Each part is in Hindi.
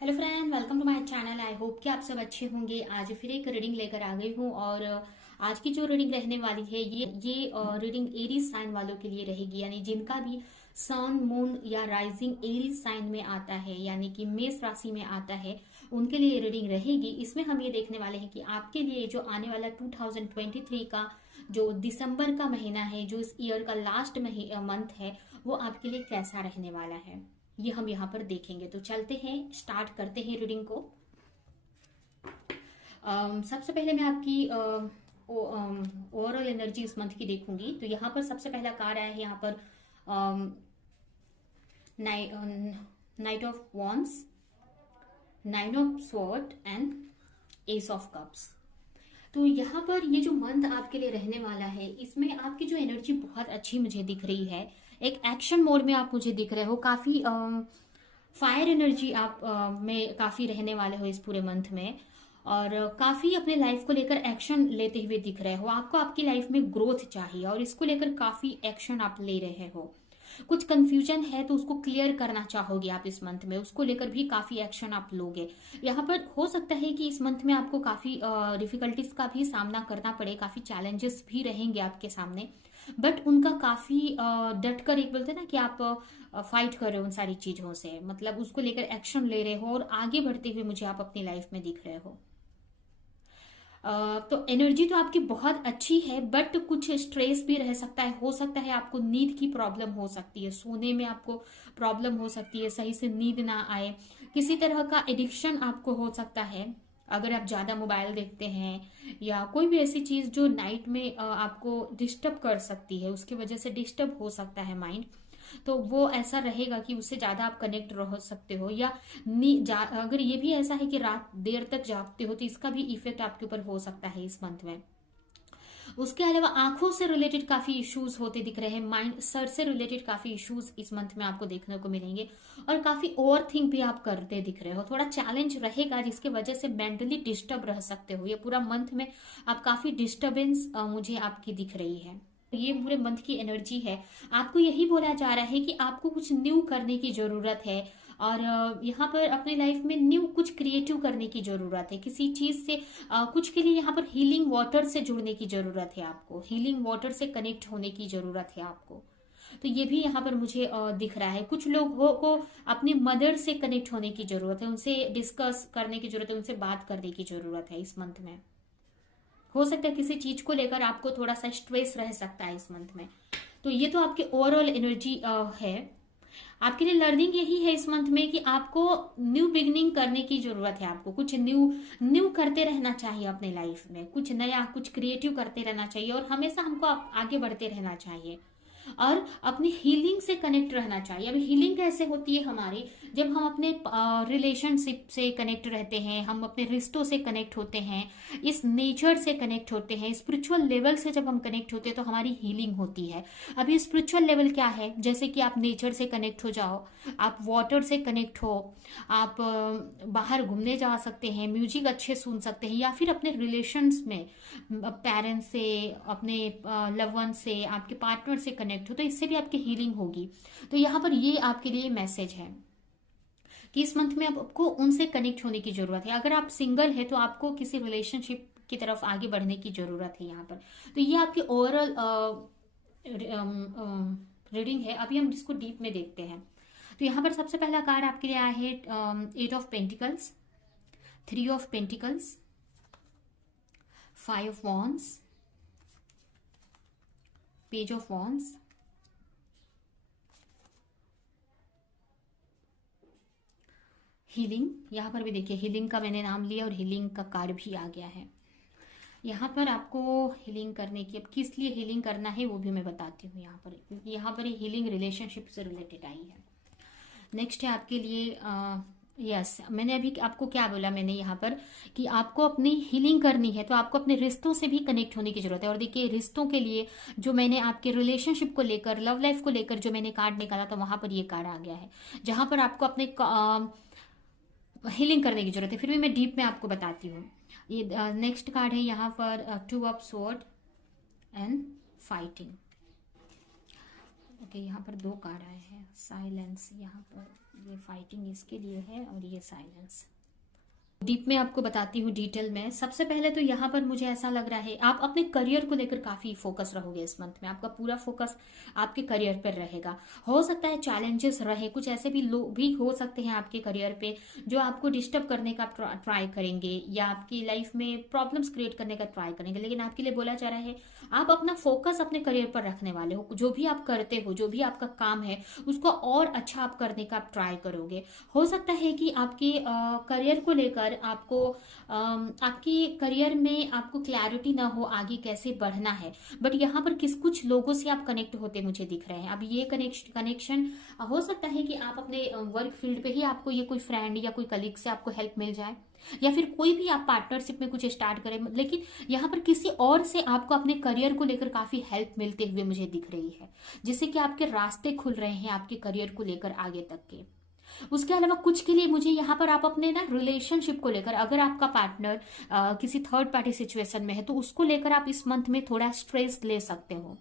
Hello friend, welcome to my channel. I hope कि आप सब अच्छे होंगे। आज फिर एक रीडिंग लेकर आ गई हूँ और आज की जो रीडिंग रहने वाली है ये रीडिंग एरीज साइन वालों के लिए रहेगी। यानी जिनका भी सन, मून या राइजिंग एरीज साइन में आता है, यानी कि मेष राशि में आता है, उनके लिए रीडिंग रहेगी। इसमें हम ये देखने वाले हैं कि आपके लिए जो आने वाला 2023 का जो दिसंबर का महीना है, जो इस ईयर का लास्ट मंथ है, वो आपके लिए कैसा रहने वाला है, ये हम यहाँ पर देखेंगे। तो चलते हैं, स्टार्ट करते हैं रीडिंग को। सबसे पहले मैं आपकी ओवरऑल एनर्जी इस मंथ की देखूंगी। तो यहाँ पर सबसे पहला कार्ड आया है, यहाँ पर night of wands, nine of sword and S of cups. तो यहाँ पर ये जो मंथ आपके लिए रहने वाला है, इसमें आपकी जो एनर्जी बहुत अच्छी मुझे दिख रही है। एक एक्शन मोड में आप मुझे दिख रहे हो, काफी फायर एनर्जी आप में काफी रहने वाले हो इस पूरे मंथ में। और काफी अपने लाइफ को लेकर एक्शन लेते हुए दिख रहे हो। आपको आपकी लाइफ में ग्रोथ चाहिए और इसको लेकर काफी एक्शन आप ले रहे हो। कुछ कंफ्यूजन है तो उसको क्लियर करना चाहोगे आप इस मंथ में, उसको लेकर भी काफी एक्शन आप लोगे। यहाँ पर हो सकता है कि इस मंथ में आपको काफी डिफिकल्टीज का भी सामना करना पड़े, काफी चैलेंजेस भी रहेंगे आपके सामने, बट उनका काफी डट कर, एक बोलते हैं ना कि आप फाइट कर रहे हो उन सारी चीजों से, मतलब उसको लेकर एक्शन ले रहे हो और आगे बढ़ते हुए मुझे आप अपनी लाइफ में दिख रहे हो। तो एनर्जी तो आपकी बहुत अच्छी है, बट कुछ स्ट्रेस भी रह सकता है। हो सकता है आपको नींद की प्रॉब्लम हो सकती है, सोने में आपको प्रॉब्लम हो सकती है, सही से नींद ना आए, किसी तरह का एडिक्शन आपको हो सकता है। अगर आप ज्यादा मोबाइल देखते हैं या कोई भी ऐसी चीज जो नाइट में आपको डिस्टर्ब कर सकती है, उसकी वजह से डिस्टर्ब हो सकता है माइंड, तो वो ऐसा रहेगा कि उससे ज्यादा आप कनेक्ट रह सकते हो। या अगर ये भी ऐसा है कि रात देर तक जागते हो, तो इसका भी इफेक्ट आपके ऊपर हो सकता है इस मंथ में। उसके अलावा आंखों से रिलेटेड काफी इश्यूज होते दिख रहे हैं, माइंड, सर से रिलेटेड काफी इश्यूज इस मंथ में आपको देखने को मिलेंगे। और काफी ओवर थिंक भी आप करते दिख रहे हो। थोड़ा चैलेंज रहेगा जिसकी वजह से मेंटली डिस्टर्ब रह सकते हो। ये पूरा मंथ में आप काफी डिस्टर्बेंस मुझे आपकी दिख रही है। ये पूरे मंथ की एनर्जी है। आपको यही बोला जा रहा है कि आपको कुछ न्यू करने की जरूरत है और यहाँ पर अपने लाइफ में न्यू कुछ क्रिएटिव करने की जरूरत है किसी चीज से। कुछ के लिए यहाँ पर हीलिंग वाटर से जुड़ने की जरूरत है, आपको हीलिंग वाटर से कनेक्ट होने की जरूरत है आपको। तो ये भी यहाँ पर मुझे दिख रहा है। कुछ लोगों को अपनी मदर से कनेक्ट होने की जरूरत है, उनसे डिस्कस करने की जरूरत है, उनसे बात करने की जरूरत है इस मंथ में। हो सकता है किसी चीज को लेकर आपको थोड़ा सा स्ट्रेस रह सकता है इस मंथ में। तो ये तो आपकी ओवरऑल एनर्जी है। आपके लिए लर्निंग यही है इस मंथ में कि आपको न्यू बिगनिंग करने की जरूरत है। आपको कुछ न्यू न्यू करते रहना चाहिए अपने लाइफ में, कुछ नया, कुछ क्रिएटिव करते रहना चाहिए और हमेशा हमको आगे बढ़ते रहना चाहिए और अपनी हीलिंग से कनेक्ट रहना चाहिए। अभी हीलिंग कैसे होती है हमारी, जब हम अपने रिलेशनशिप से कनेक्ट रहते हैं, हम अपने रिश्तों से कनेक्ट होते हैं, इस नेचर से कनेक्ट होते हैं, स्पिरिचुअल लेवल से जब हम कनेक्ट होते हैं तो हमारी हीलिंग होती है। अभी स्पिरिचुअल लेवल क्या है, जैसे कि आप नेचर से कनेक्ट हो जाओ, आप वाटर से कनेक्ट हो, आप बाहर घूमने जा सकते हैं, म्यूजिक अच्छे सुन सकते हैं, या फिर अपने रिलेशंस में पेरेंट्स से, अपने लव वन से, आपके पार्टनर से कनेक्ट हो, तो इससे भी आपकी हीलिंग होगी। तो यहाँ पर ये आपके लिए मैसेज है कि इस मंथ में आपको उनसे कनेक्ट होने की जरूरत है। अगर आप सिंगल है तो आपको किसी रिलेशनशिप की तरफ आगे बढ़ने की जरूरत है यहाँ पर। तो ये आपकी ओवरऑल रीडिंग है। अभी हम इसको डीप में देखते हैं। तो यहाँ पर सबसे पहला कार्ड आपके लिए आया है 8 of pentacles, 3 of pentacles, 5 of wands, page of wands, healing. यहाँ पर भी देखिए, हीलिंग का मैंने नाम लिया और हीलिंग का कार्ड भी आ गया है। यहाँ पर आपको हीलिंग करने की, अब किस लिए हीलिंग करना है वो भी मैं बताती हूँ यहाँ पर, क्योंकि यहाँ पर हीलिंग रिलेशनशिप से रिलेटेड आई है। नेक्स्ट है आपके लिए यस, मैंने अभी आपको क्या बोला, मैंने यहाँ पर कि आपको अपनी हीलिंग करनी है तो आपको अपने रिश्तों से भी कनेक्ट होने की जरूरत है। और देखिए, रिश्तों के लिए जो मैंने आपके रिलेशनशिप को लेकर, लव लाइफ को लेकर जो मैंने कार्ड निकाला था, वहां पर ये कार्ड आ गया है, जहां पर आपको अपने हीलिंग करने की जरूरत है। फिर भी मैं डीप में आपको बताती हूँ। ये नेक्स्ट कार्ड है यहाँ पर 2 of sword and fighting. Okay, यहाँ पर दो कार्ड आए हैं। साइलेंस, यहाँ पर ये फाइटिंग इसके लिए है और ये साइलेंस। डीप में आपको बताती हूँ, डिटेल में। सबसे पहले तो यहाँ पर मुझे ऐसा लग रहा है आप अपने करियर को लेकर काफी फोकस रहोगे इस मंथ में। आपका पूरा फोकस आपके करियर पर रहेगा। हो सकता है चैलेंजेस रहे, कुछ ऐसे भी लोग भी हो सकते हैं आपके करियर पे जो आपको डिस्टर्ब करने का ट्राई करेंगे या आपकी लाइफ में प्रॉब्लम्स क्रिएट करने का ट्राई करेंगे। लेकिन आपके लिए बोला जा रहा है आप अपना फोकस अपने करियर पर रखने वाले हो। जो भी आप करते हो, जो भी आपका काम है, उसको और अच्छा आप करने का आप ट्राई करोगे। हो सकता है कि आपके करियर को लेकर आपको आपके करियर में आपको क्लैरिटी ना हो आगे कैसे बढ़ना है। बट यहाँ पर कुछ लोगों से आप कनेक्ट होते मुझे दिख रहे हैं। अब ये कनेक्शन हो सकता है कि आप अपने वर्क फील्ड पे ही आपको ये कोई फ्रेंड या कोई कलीग से आपको हेल्प मिल जाए, या फिर कोई भी आप पार्टनरशिप में कुछ स्टार्ट करें। लेकिन यहाँ पर किसी और से आपको अपने करियर को लेकर काफी हेल्प मिलते हुए मुझे दिख रही है, जिससे कि आपके रास्ते खुल रहे हैं आपके करियर को लेकर आगे तक के। उसके अलावा कुछ के लिए मुझे यहाँ पर आप अपने ना रिलेशनशिप को लेकर, अगर आपका पार्टनर किसी थर्ड पार्टी सिचुएशन में है तो उसको लेकर आप इस मंथ में थोड़ा स्ट्रेस ले सकते हो।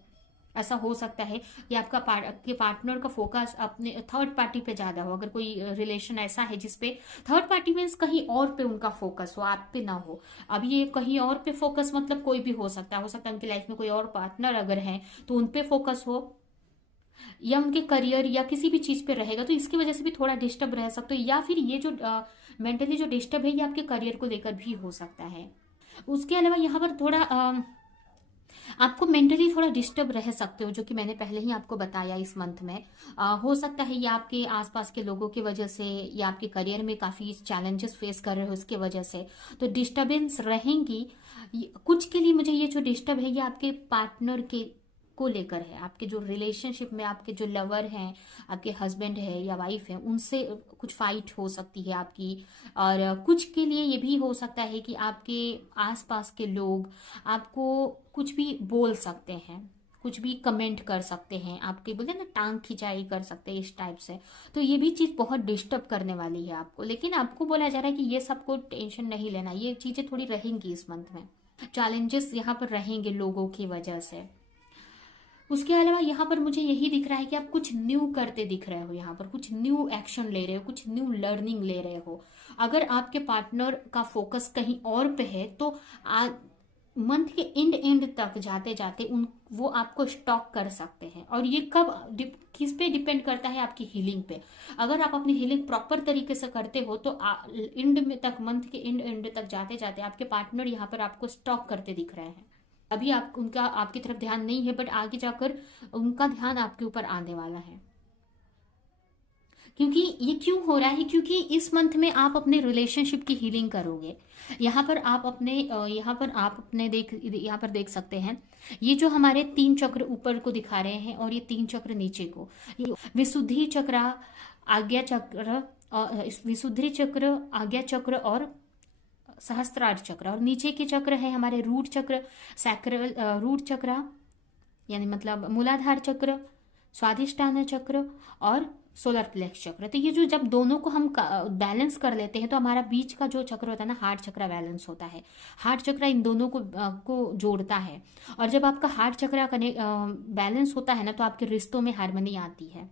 ऐसा हो सकता है कि आपका पार्टनर का फोकस अपने थर्ड पार्टी पे ज्यादा हो। अगर कोई रिलेशन ऐसा है जिसपे थर्ड पार्टी मीन्स कहीं और पे उनका फोकस हो, आप पे ना हो। अब ये कहीं और पे फोकस मतलब कोई भी हो सकता है उनकी लाइफ में कोई और पार्टनर अगर है तो उन पे फोकस हो, या उनके करियर या किसी भी चीज पे रहेगा तो इसकी वजह से भी थोड़ा डिस्टर्ब रह सकते हो। या फिर ये जो मेंटली जो डिस्टर्ब है ये आपके करियर को लेकर भी हो सकता है। उसके अलावा यहाँ पर थोड़ा आपको मेंटली थोड़ा डिस्टर्ब रह सकते हो, जो कि मैंने पहले ही आपको बताया। इस मंथ में हो सकता है ये आपके आसपास के लोगों की वजह से या आपके करियर में काफी चैलेंजेस फेस कर रहे हो उसके वजह से तो डिस्टर्बेंस रहेंगी। कुछ के लिए मुझे ये जो डिस्टर्ब है ये आपके पार्टनर के को लेकर है। आपके जो रिलेशनशिप में आपके जो लवर हैं, आपके हस्बैंड है या वाइफ है, उनसे कुछ फाइट हो सकती है आपकी। और कुछ के लिए ये भी हो सकता है कि आपके आसपास के लोग आपको कुछ भी बोल सकते हैं, कुछ भी कमेंट कर सकते हैं, आपके बोलते हैं ना टांग खिंचाई कर सकते हैं इस टाइप से। तो ये भी चीज बहुत डिस्टर्ब करने वाली है आपको। लेकिन आपको बोला जा रहा है कि ये सबको टेंशन नहीं लेना, ये चीजें थोड़ी रहेंगी इस मंथ में। चैलेंजेस यहाँ पर रहेंगे लोगों की वजह से। उसके अलावा यहाँ पर मुझे यही दिख रहा है कि आप कुछ न्यू करते दिख रहे हो, यहाँ पर कुछ न्यू एक्शन ले रहे हो, कुछ न्यू लर्निंग ले रहे हो। अगर आपके पार्टनर का फोकस कहीं और पे है तो मंथ के एंड तक जाते जाते वो आपको स्टॉक कर सकते हैं। और ये किस पे डिपेंड करता है? आपकी हीलिंग पे। अगर आप अपनी हीलिंग प्रॉपर तरीके से करते हो तो एंड में तक, मंथ के एंड तक जाते जाते आपके पार्टनर यहाँ पर आपको स्टॉक करते दिख रहे हैं। अभी उनका आपकी तरफ ध्यान नहीं है, बट आगे जाकर उनका ध्यान आपके ऊपर आने वाला है। क्योंकि ये क्यों हो रहा है? क्योंकि इस मंथ में आप अपने रिलेशनशिप की हीलिंग करोगे। यहाँ पर आप अपने यहाँ पर देख सकते हैं, ये जो हमारे 3 चक्र ऊपर को दिखा रहे हैं और ये 3 चक्र नीचे को, ये विशुद्धि चक्र, आज्ञा चक्र, विशुद्धि चक्र, आज्ञा चक्र और सहस्त्रार चक्र। और नीचे के चक्र है हमारे रूट चक्र, सैक्रल रूट चक्र यानी मतलब मूलाधार चक्र, स्वाधिष्ठान चक्र और सोलर प्लेक्स चक्र। तो ये जो जब दोनों को हम बैलेंस कर लेते हैं तो हमारा बीच का जो चक्र होता है ना, हार्ट चक्र बैलेंस होता है। हार्ट चक्र इन दोनों को जोड़ता है। और जब आपका हार्ट चक्र बैलेंस होता है ना तो आपके रिश्तों में हार्मनी आती है,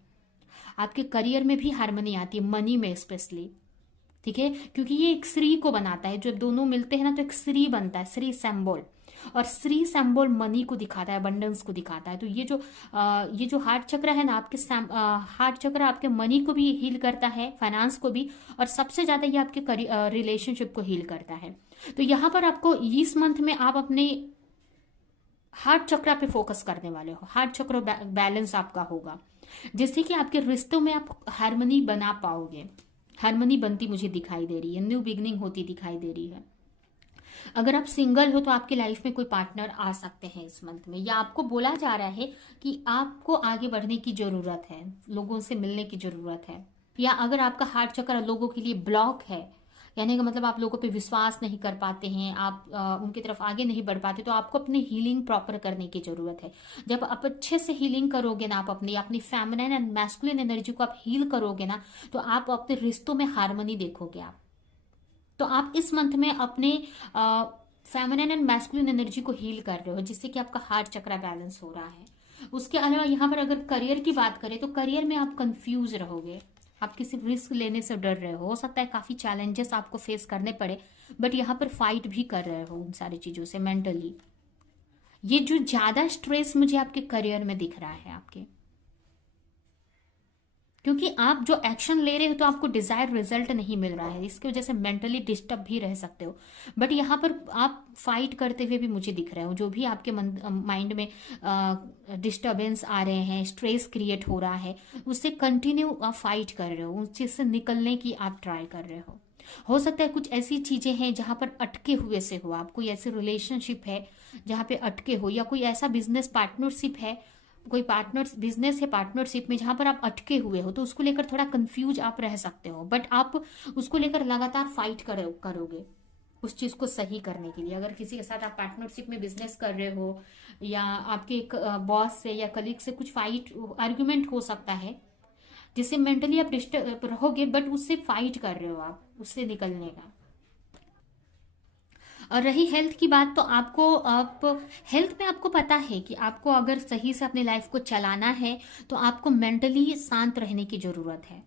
आपके करियर में भी हार्मनी आती है, मनी में स्पेशली। ठीक है, क्योंकि ये एक श्री को बनाता है। जब दोनों मिलते हैं ना तो एक श्री बनता है, श्री सिंबल। और श्री सिंबल मनी को दिखाता है, अबंडेंस को दिखाता है। तो ये जो हार्ट चक्र है ना, आपके हार्ट चक्र आपके मनी को भी हील करता है, फाइनेंस को भी, और सबसे ज्यादा ये आपके रिलेशनशिप को हील करता है। तो यहाँ पर आपको इस मंथ में आप अपने हार्ट चक्र पे फोकस करने वाले हो। हार्ट चक्र बैलेंस आपका होगा, जिससे कि आपके रिश्तों में आप हार्मनी बना पाओगे। हार्मनी बनती मुझे दिखाई दे रही है, न्यू बिगनिंग होती दिखाई दे रही है। अगर आप सिंगल हो तो आपकी लाइफ में कोई पार्टनर आ सकते हैं इस मंथ में, या आपको बोला जा रहा है कि आपको आगे बढ़ने की जरूरत है, लोगों से मिलने की जरूरत है। या अगर आपका हार्ट चक्र लोगों के लिए ब्लॉक है, यानी कि मतलब आप लोगों पे विश्वास नहीं कर पाते हैं, आप उनकी तरफ आगे नहीं बढ़ पाते, तो आपको अपनी हीलिंग प्रॉपर करने की जरूरत है। जब आप अच्छे से हीलिंग करोगे ना, आप अपनी फेमिनिन एंड मैस्कुलिन एनर्जी को आप हील करोगे ना, तो आप अपने रिश्तों में हार्मनी देखोगे। आप तो आप इस मंथ में अपने फेमिनिन एंड मैस्कुलिन एनर्जी को हील कर रहे हो, जिससे कि आपका हार्ट चक्र बैलेंस हो रहा है। उसके अलावा यहाँ पर अगर करियर की बात करें तो करियर में आप कंफ्यूज रहोगे, आप किसी रिस्क लेने से डर रहे हो सकता है काफी चैलेंजेस आपको फेस करने पड़े, बट यहाँ पर फाइट भी कर रहे हो उन सारी चीजों से मेंटली। ये जो ज्यादा स्ट्रेस मुझे आपके करियर में दिख रहा है आपके, क्योंकि आप जो एक्शन ले रहे हो तो आपको डिजायर रिजल्ट नहीं मिल रहा है, इसकी वजह से मेंटली डिस्टर्ब भी रह सकते हो। बट यहाँ पर आप फाइट करते हुए भी मुझे दिख रहे हो, जो भी आपके माइंड में डिस्टर्बेंस आ रहे हैं, स्ट्रेस क्रिएट हो रहा है, उससे कंटिन्यू आप फाइट कर रहे हो, उस चीज से निकलने की आप ट्राई कर रहे हो सकता है कुछ ऐसी चीजें हैं जहां पर अटके हुए से हो आप, कोई ऐसी रिलेशनशिप है जहां पे अटके हो, या कोई ऐसा बिजनेस पार्टनरशिप है, कोई पार्टनर्स बिजनेस है पार्टनरशिप में जहां पर आप अटके हुए हो, तो उसको लेकर थोड़ा कंफ्यूज आप रह सकते हो, बट आप उसको लेकर लगातार फाइट करोगे उस चीज को सही करने के लिए। अगर किसी के साथ आप पार्टनरशिप में बिजनेस कर रहे हो, या आपके एक बॉस से या कलीग से कुछ फाइट आर्ग्यूमेंट हो सकता है जिससे मेंटली आप डिस्टर्ब रहोगे, बट उससे फाइट कर रहे हो आप उससे निकलने का। और रही हेल्थ की बात, तो आप हेल्थ में आपको पता है कि आपको अगर सही से अपनी लाइफ को चलाना है तो आपको मेंटली शांत रहने की जरूरत है,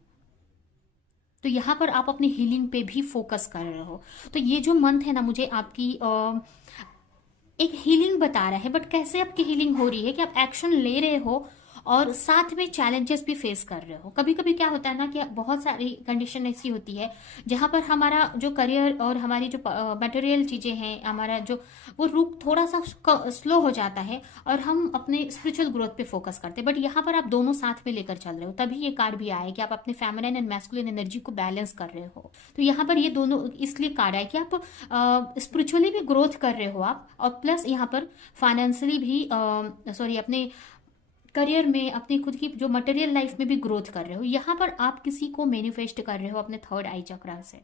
तो यहाँ पर आप अपनी हीलिंग पे भी फोकस कर रहे हो। तो ये जो मंथ है ना, मुझे आपकी एक हीलिंग बता रहा है, बट कैसे आपकी हीलिंग हो रही है कि आप एक्शन ले रहे हो और साथ में चैलेंजेस भी फेस कर रहे हो। कभी कभी क्या होता है ना कि बहुत सारी कंडीशन ऐसी होती है जहां पर हमारा जो करियर और हमारी जो मटेरियल चीजें हैं, हमारा जो वो रुक थोड़ा सा स्लो हो जाता है और हम अपने स्पिरिचुअल ग्रोथ पे फोकस करते हैं। बट यहाँ पर आप दोनों साथ में लेकर चल रहे हो, तभी ये कार्ड भी आया है कि आप अपने फेमिनिन एंड मैस्कुलिन एनर्जी को बैलेंस कर रहे हो। तो यहाँ पर ये दोनों इसलिए कार्ड है कि आप स्पिरिचुअली भी ग्रोथ कर रहे हो आप, और प्लस यहाँ पर फाइनेंशियली भी अपने करियर में, अपनी खुद की जो मटेरियल लाइफ में भी ग्रोथ कर रहे हो। यहाँ पर आप किसी को मैनिफेस्ट कर रहे हो अपने थर्ड आई चक्रा से,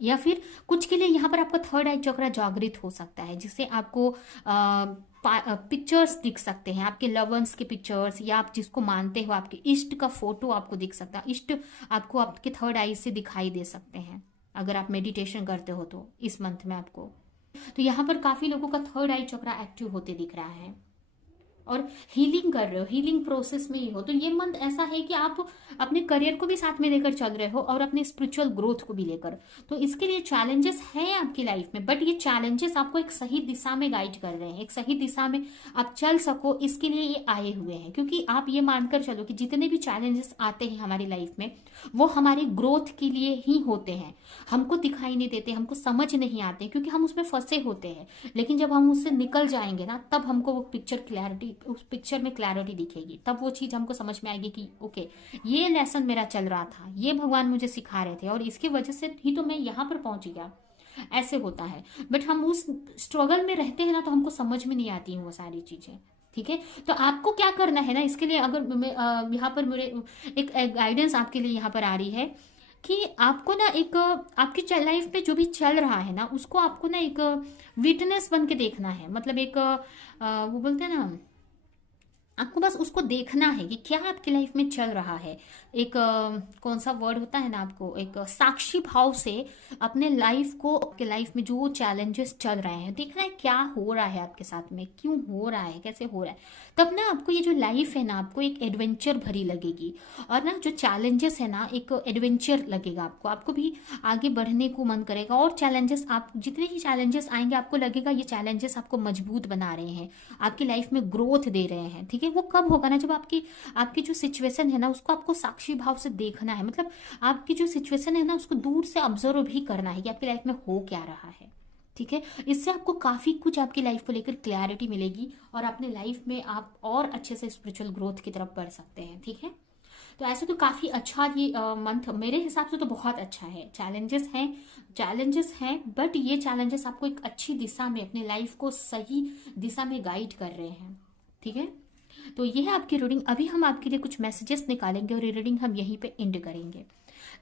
या फिर कुछ के लिए यहाँ पर आपका थर्ड आई चक्रा जागृत हो सकता है, जिससे आपको पिक्चर्स दिख सकते हैं, आपके लवर्स के पिक्चर्स, या आप जिसको मानते हो आपके इष्ट का फोटो आपको दिख सकता है। इष्ट आपको आपके थर्ड आई से दिखाई दे सकते हैं अगर आप मेडिटेशन करते हो तो इस मंथ में आपको। तो यहाँ पर काफी लोगों का थर्ड आई चक्रा एक्टिव होते दिख रहा है और हीलिंग कर रहे हो, हीलिंग प्रोसेस में ही हो। तो ये मंथ ऐसा है कि आप अपने करियर को भी साथ में लेकर चल रहे हो और अपने स्पिरिचुअल ग्रोथ को भी लेकर। तो इसके लिए चैलेंजेस हैं आपकी लाइफ में, बट ये चैलेंजेस आपको एक सही दिशा में गाइड कर रहे हैं, एक सही दिशा में आप चल सको इसके लिए ये आए हुए हैं। क्योंकि आप ये मानकर चलो कि जितने भी चैलेंजेस आते हैं हमारी लाइफ में वो हमारी ग्रोथ के लिए ही होते हैं। हमको दिखाई नहीं देते, हमको समझ नहीं आते क्योंकि हम उसमें फंसे होते हैं, लेकिन जब हम उससे निकल जाएंगे ना तब हमको वो उस पिक्चर में क्लैरिटी दिखेगी, तब वो चीज हमको समझ में आएगी कि ओके ये लेसन मेरा चल रहा था, ये भगवान मुझे सिखा रहे थे और इसकी वजह से ही तो मैं यहाँ पर पहुंच गया। ऐसे होता है, बट हम उस स्ट्रगल में रहते हैं ना तो हमको समझ में नहीं आती हैं वो सारी चीजें। ठीक है, तो आपको क्या करना है ना, इसके लिए अगर यहाँ पर मेरे एक गाइडेंस आपके लिए यहाँ पर आ रही है कि आपको ना एक आपकी लाइफ में जो भी चल रहा है ना उसको आपको ना एक विटनेस बन के देखना है। मतलब एक वो बोलते हैं ना, आपको बस उसको देखना है कि क्या आपकी लाइफ में चल रहा है। एक कौन सा वर्ड होता है ना, आपको एक साक्षी भाव से अपने लाइफ को, आपके लाइफ में जो चैलेंजेस चल रहे हैं देखना है क्या हो रहा है आपके साथ में, क्यों हो रहा है, कैसे हो रहा है। तब ना आपको ये जो लाइफ है ना आपको एक एडवेंचर भरी लगेगी, और ना जो चैलेंजेस है ना एक एडवेंचर लगेगा आपको, आपको भी आगे बढ़ने को मन करेगा। और चैलेंजेस, आप जितने ही चैलेंजेस आएंगे आपको लगेगा ये चैलेंजेस आपको मजबूत बना रहे हैं, आपकी लाइफ में ग्रोथ दे रहे हैं। ठीक है, वो कब होगा ना, जब आपकी जो सिचुएशन है ना उसको आपको साक्षी भाव से देखना है। मतलब आपकी जो सिचुएशन है ना उसको दूर से ऑब्जर्व भी करना है कि आपकी लाइफ में हो क्या रहा है। ठीक है, इससे आपको काफी कुछ आपकी लाइफ को लेकर क्लैरिटी मिलेगी और अपने लाइफ में आप और अच्छे से स्पिरिचुअल ग्रोथ की तरफ बढ़ सकते हैं। ठीक है, तो ऐसे तो काफी अच्छा ये मंथ मेरे हिसाब से तो बहुत अच्छा है। चैलेंजेस हैं बट ये चैलेंजेस आपको एक अच्छी दिशा में, अपने लाइफ को सही दिशा में गाइड कर रहे हैं। ठीक है, तो ये है आपकी रीडिंग। अभी हम आपके लिए कुछ मैसेजेस निकालेंगे और ये रीडिंग हम यहीं पे एंड करेंगे।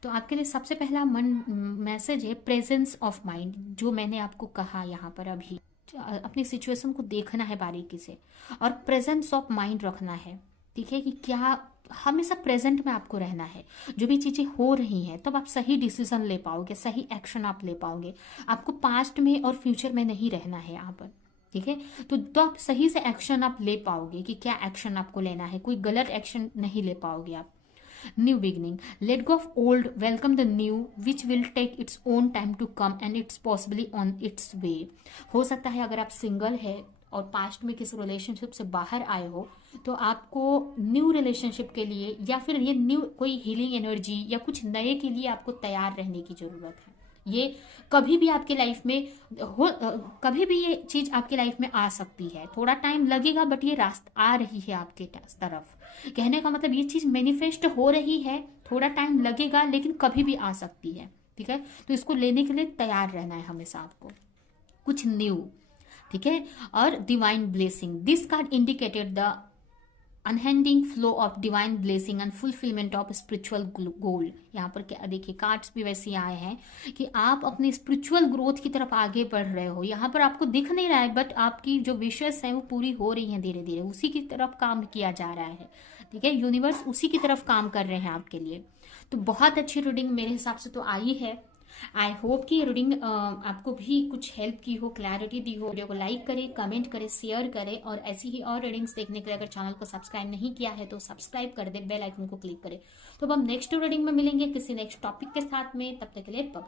तो आपके लिए सबसे पहला मैसेज है प्रेजेंस ऑफ माइंड। जो मैंने आपको कहा यहाँ पर, अभी अपनी सिचुएशन को देखना है बारीकी से और प्रेजेंस ऑफ माइंड रखना है। ठीक है, कि क्या हमेशा प्रेजेंट में आपको रहना है। जो भी चीजें हो रही हैं तब आप सही डिसीजन ले पाओगे, सही एक्शन आप ले पाओगे। आपको पास्ट में और फ्यूचर में नहीं रहना है यहाँ पर। ठीक है। तो आप सही से एक्शन आप ले पाओगे कि क्या एक्शन आपको लेना है, कोई गलत एक्शन नहीं ले पाओगे आप। New beginning, let go of old, welcome the new which will take its own time to come and it's possibly on its way. हो सकता है अगर आप सिंगल है और पास्ट में किसी रिलेशनशिप से बाहर आए हो, तो आपको न्यू रिलेशनशिप के लिए या फिर ये न्यू कोई हीलिंग एनर्जी या कुछ नए के लिए आपको तैयार रहने की जरूरत है। ये कभी भी आपके लाइफ में कभी भी ये चीज आपके लाइफ में आ सकती है, थोड़ा टाइम लगेगा बट ये रास्ता आ रही है आपके तरफ। कहने का मतलब ये चीज मैनिफेस्ट हो रही है, थोड़ा टाइम लगेगा लेकिन कभी भी आ सकती है। ठीक है, तो इसको लेने के लिए तैयार रहना है हमेशा आपको, कुछ न्यू। ठीक है, और divine blessing, this card indicated the unending flow of divine blessing and fulfilment of spiritual goal. यहाँ पर क्या देखिए, कार्ड्स भी वैसे आए हैं कि आप अपनी स्पिरिचुअल ग्रोथ की तरफ आगे बढ़ रहे हो। यहाँ पर आपको दिख नहीं रहा है बट आपकी जो विशेष है वो पूरी हो रही है, धीरे धीरे उसी की तरफ काम किया जा रहा है। ठीक है, यूनिवर्स उसी की तरफ काम कर रहे हैं आपके लिए। तो बहुत अच्छी रीडिंग मेरे हिसाब से तो आई है। आई होप कि ये रीडिंग आपको भी कुछ हेल्प की हो, क्लैरिटी दी हो। वीडियो को लाइक करें, कमेंट करें, शेयर करें और ऐसी ही और रीडिंग्स देखने के लिए अगर चैनल को सब्सक्राइब नहीं किया है तो सब्सक्राइब कर दे, बेल आइकन को क्लिक करें। तो अब हम नेक्स्ट रीडिंग में मिलेंगे किसी नेक्स्ट टॉपिक के साथ में, तब तक के लिए बाय बाय।